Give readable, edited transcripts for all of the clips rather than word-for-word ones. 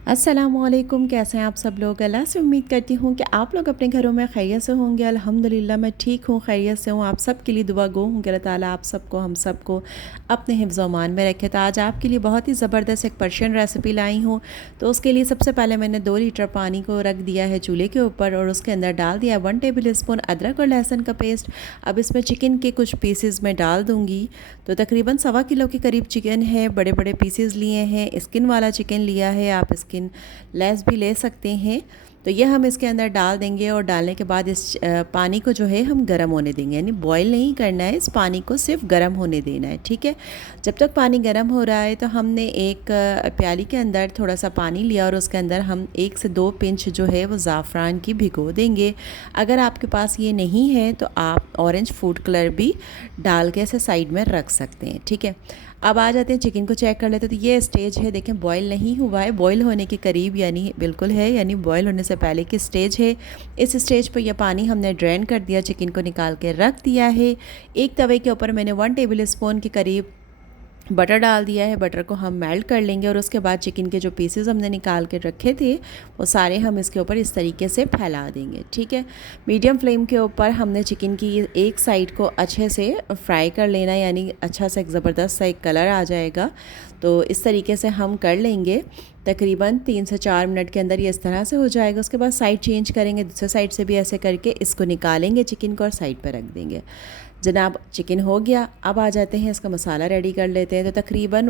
अस्सलामुअलैकुम, कैसे हैं आप सब लोग। अल्लाह से उम्मीद करती हूँ कि आप लोग अपने घरों में खैरियत से होंगे। अल्हम्दुलिल्लाह मैं ठीक हूँ, खैरियत से हूँ। आप सब के लिए दुआ गो हूँ कि अल्लाह ताला आप सबको हम सबको अपने हिफ्ज़ अमान में रखे। तो आज आपके लिए बहुत ही ज़बरदस्त एक पर्शियन रेसिपी लाई हूँ। तो उसके लिए सबसे पहले मैंने 2 लीटर पानी को रख दिया है चूल्हे के ऊपर और उसके अंदर डाल दिया 1 टेबल स्पून अदरक और लहसुन का पेस्ट। अब इसमें चिकन के कुछ पीसेस मैं डाल दूँगी। तो तकरीबन 1.25 किलो के करीब चिकन है, बड़े बड़े पीसेस लिए हैं। स्किन वाला चिकन लिया है, आप स्किन लेस भी ले सकते हैं। तो ये हम इसके अंदर डाल देंगे और डालने के बाद इस पानी को जो है हम गर्म होने देंगे, यानी बॉईल नहीं करना है, इस पानी को सिर्फ गर्म होने देना है। ठीक है, जब तक पानी गर्म हो रहा है तो हमने एक प्याली के अंदर थोड़ा सा पानी लिया और उसके अंदर हम 1 से 2 पिंच जो है वो ज़ाफ़रान की भिगो देंगे। अगर आपके पास ये नहीं है तो आप ऑरेंज फूड कलर भी डाल के ऐसे साइड में रख सकते हैं। ठीक है, अब आ जाते हैं चिकन को चेक कर लेते हैं। तो ये स्टेज है, देखें बॉईल नहीं हुआ है, बॉईल होने के करीब यानी बिल्कुल है, यानी बॉईल होने से पहले की स्टेज है। इस स्टेज पर यह पानी हमने ड्रेन कर दिया, चिकन को निकाल के रख दिया है। एक तवे के ऊपर मैंने 1 टेबल स्पून के करीब बटर डाल दिया है। बटर को हम मेल्ट कर लेंगे और उसके बाद चिकन के जो पीसेस हमने निकाल के रखे थे वो सारे हम इसके ऊपर इस तरीके से फैला देंगे। ठीक है, मीडियम फ्लेम के ऊपर हमने चिकन की एक साइड को अच्छे से फ्राई कर लेना, यानी अच्छा सा एक ज़बरदस्त सा एक कलर आ जाएगा। तो इस तरीके से हम कर लेंगे। तकरीबन 3 से 4 मिनट के अंदर ये इस तरह से हो जाएगा। उसके बाद साइड चेंज करेंगे, दूसरे साइड से भी ऐसे करके इसको निकालेंगे चिकन को और साइड पर रख देंगे। जनाब चिकन हो गया। अब आ जाते हैं इसका मसाला रेडी कर लेते हैं। तो तकरीबन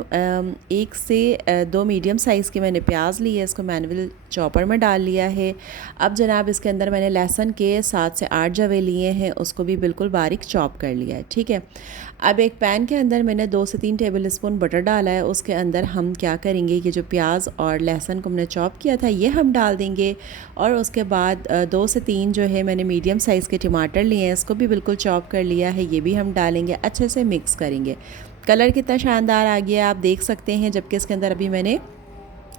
1 से 2 मीडियम साइज़ के मैंने प्याज लिए, इसको मैनुअल चॉपर में डाल लिया है। अब जनाब इसके अंदर मैंने लहसुन के 7 से 8 जवे लिए हैं, उसको भी बिल्कुल बारीक चॉप कर लिया है। ठीक है, अब एक पैन के अंदर मैंने 2 से 3 टेबल स्पून बटर डाला है। उसके अंदर हम क्या करेंगे, ये जो प्याज और लहसुन को हमने चॉप किया था ये हम डाल देंगे। और उसके बाद 2 से 3 जो है मैंने मीडियम साइज़ के टमाटर लिए हैं, इसको भी बिल्कुल चॉप कर लिया है, ये भी हम डालेंगे। अच्छे से मिक्स करेंगे। कलर कितना शानदार आ गया आप देख सकते हैं, जबकि इसके अंदर अभी मैंने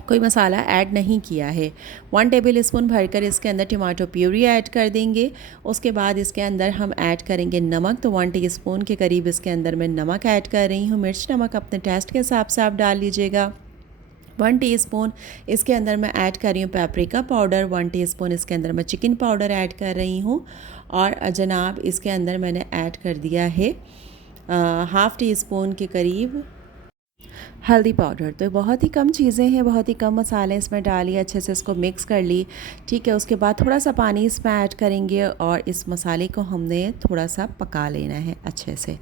कोई मसाला ऐड नहीं किया है। 1 टेबल स्पून भरकर इसके अंदर टमाटो प्यूरी ऐड कर देंगे। उसके बाद इसके अंदर हम ऐड करेंगे नमक। तो 1 टीस्पून के करीब इसके अंदर मैं नमक ऐड कर रही हूँ। मिर्च नमक अपने टेस्ट के हिसाब से आप डाल लीजिएगा। 1 टीस्पून इसके अंदर मैं ऐड कर रही हूँ पेपरिका पाउडर। 1 टीस्पून इसके अंदर मैं चिकन पाउडर ऐड कर रही हूँ। और जनाब इसके अंदर मैंने ऐड कर दिया है हाफ़ टी स्पून के करीब हल्दी पाउडर। तो बहुत ही कम चीज़ें हैं, बहुत ही कम मसाले इसमें डालिए, अच्छे से इसको मिक्स कर ली। ठीक है, उसके बाद थोड़ा सा पानी इसमें ऐड करेंगे और इस मसाले को हमने थोड़ा सा पका लेना है अच्छे से।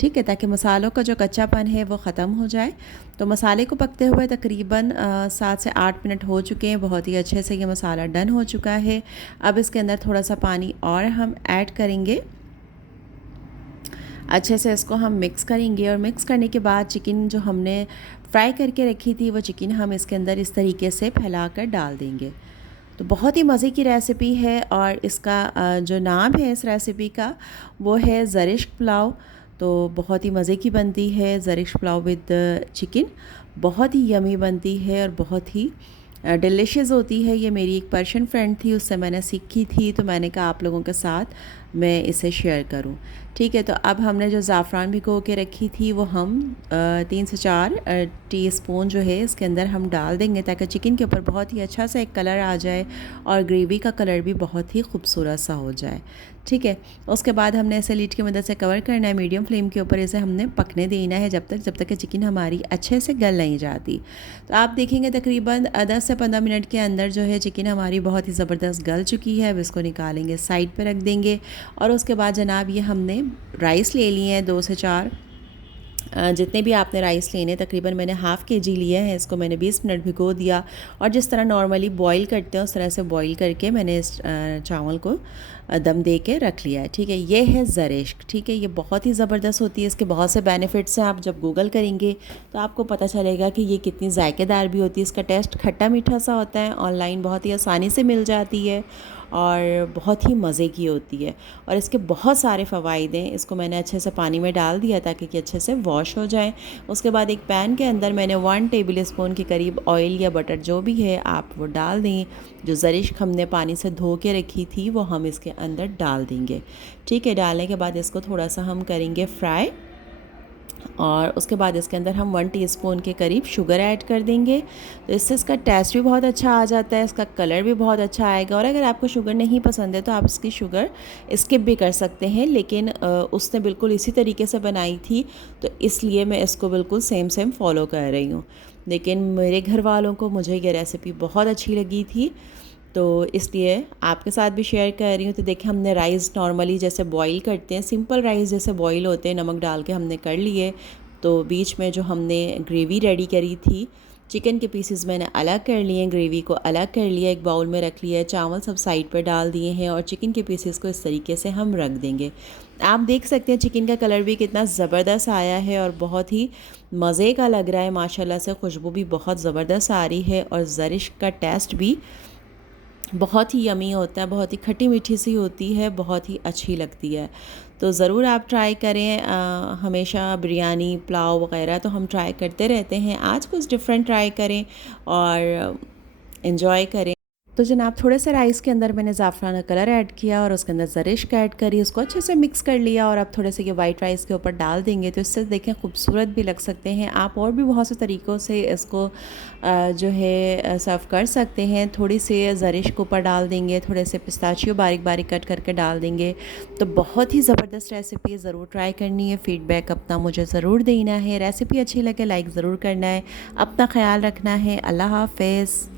ठीक है, ताकि मसालों का जो कच्चापन है वो ख़त्म हो जाए। तो मसाले को पकते हुए तकरीबन 7 से 8 मिनट हो चुके हैं। बहुत ही अच्छे से ये मसाला डन हो चुका है। अब इसके अंदर थोड़ा सा पानी और हम ऐड करेंगे, अच्छे से इसको हम मिक्स करेंगे। और मिक्स करने के बाद चिकन जो हमने फ्राई करके रखी थी वो चिकन हम इसके अंदर इस तरीके से फैलाकर डाल देंगे। तो बहुत ही मज़े की रेसिपी है और इसका जो नाम है इस रेसिपी का वो है ज़रिश्क पुलाव। तो बहुत ही मज़े की बनती है ज़रिश्क पुलाव विद चिकन, बहुत ही यमी बनती है और बहुत ही डिलीशियस होती है। ये मेरी एक पर्शियन फ्रेंड थी, उससे मैंने सीखी थी, तो मैंने कहा आप लोगों के साथ मैं इसे शेयर करूं। ठीक है, तो अब हमने जो ज़ाफ़रान भिगो के रखी थी वो हम 3 से 4 टीस्पून जो है इसके अंदर हम डाल देंगे, ताकि चिकन के ऊपर बहुत ही अच्छा सा एक कलर आ जाए और ग्रेवी का कलर भी बहुत ही खूबसूरत सा हो जाए। ठीक है, उसके बाद हमने इसे लीड की मदद से कवर करना है। मीडियम फ्लेम के ऊपर इसे हमने पकने देना है जब तक कि चिकन हमारी अच्छे से गल नहीं जाती। तो आप देखेंगे तकरीबन 10 से 15 मिनट के अंदर जो है चिकन हमारी बहुत ही ज़बरदस्त गल चुकी है। अब इसको निकालेंगे, साइड पर रख देंगे। और उसके बाद जनाब ये हमने राइस ले लिए हैं 2 से 4, जितने भी आपने राइस लेने, तकरीबन मैंने हाफ़ केजी लिए हैं। इसको मैंने 20 मिनट भिगो दिया और जिस तरह नॉर्मली बॉईल करते हैं उस तरह से बॉईल करके मैंने इस चावल को दम दे के रख लिया है। ठीक है, ये है ज़रेश्क। ठीक है, ये बहुत ही ज़बरदस्त होती है, इसके बहुत से बेनिफिट्स हैं। आप जब गूगल करेंगे तो आपको पता चलेगा कि ये कितनी जायकेदार भी होती है। इसका टेस्ट खट्टा मीठा सा होता है, ऑनलाइन बहुत ही आसानी से मिल जाती है और बहुत ही मज़े की होती है और इसके बहुत सारे फ़वाइद हैं। इसको मैंने अच्छे से पानी में डाल दिया ताकि कि अच्छे से वॉश हो जाए। उसके बाद एक पैन के अंदर मैंने 1 टेबल स्पून के करीब ऑयल या बटर जो भी है आप वो डाल दें। जो ज़रिश्क हमने पानी से धो के रखी थी वो हम इसके अंदर डाल देंगे। ठीक है, डालने के बाद इसको थोड़ा सा हम करेंगे फ्राई। और उसके बाद इसके अंदर हम 1 टीस्पून के करीब शुगर ऐड कर देंगे। तो इससे इसका टेस्ट भी बहुत अच्छा आ जाता है, इसका कलर भी बहुत अच्छा आएगा। और अगर आपको शुगर नहीं पसंद है तो आप इसकी शुगर स्किप भी कर सकते हैं, लेकिन उसने बिल्कुल इसी तरीके से बनाई थी तो इसलिए मैं इसको बिल्कुल सेम सेम फॉलो कर रही हूँ। लेकिन मेरे घर वालों को मुझे ये रेसिपी बहुत अच्छी लगी थी, तो इसलिए आपके साथ भी शेयर कर रही हूँ। तो देखिए, हमने राइस नॉर्मली जैसे बॉईल करते हैं, सिंपल राइस जैसे बॉईल होते हैं, नमक डाल के हमने कर लिए। तो बीच में जो हमने ग्रेवी रेडी करी थी, चिकन के पीसेस मैंने अलग कर लिए, ग्रेवी को अलग कर लिया, एक बाउल में रख लिया है, चावल सब साइड पर डाल दिए हैं और चिकन के पीसेस को इस तरीके से हम रख देंगे। आप देख सकते हैं चिकन का कलर भी कितना ज़बरदस्त आया है और बहुत ही मज़े का लग रहा है माशाल्लाह से, खुशबू भी बहुत ज़बरदस्त आ रही है और ज़रिश का टेस्ट भी बहुत ही यमी होता है, बहुत ही खट्टी मीठी सी होती है, बहुत ही अच्छी लगती है। तो ज़रूर आप ट्राई करें। हमेशा बिरयानी, पुलाव वग़ैरह तो हम ट्राई करते रहते हैं, आज कुछ डिफरेंट ट्राई करें और इन्जॉय करें। तो जनाब, थोड़े से राइस के अंदर मैंने ज़ाफ़रान का कलर ऐड किया और उसके अंदर ज़रिश ऐड करी, उसको अच्छे से मिक्स कर लिया और अब थोड़े से ये वाइट राइस के ऊपर डाल देंगे तो इससे देखें खूबसूरत भी लग सकते हैं। आप और भी बहुत से तरीक़ों से इसको जो है सर्व कर सकते हैं। थोड़ी सी ज़रिश के ऊपर डाल देंगे, थोड़े से पिस्ताचियो बारीक बारीक कट करके डाल देंगे। तो बहुत ही ज़बरदस्त रेसिपी है, ज़रूर ट्राई करनी है। फ़ीडबैक अपना मुझे ज़रूर देना है। रेसिपी अच्छी लगे लाइक ज़रूर करना है। अपना ख्याल रखना है। अल्लाह हाफ़िज़।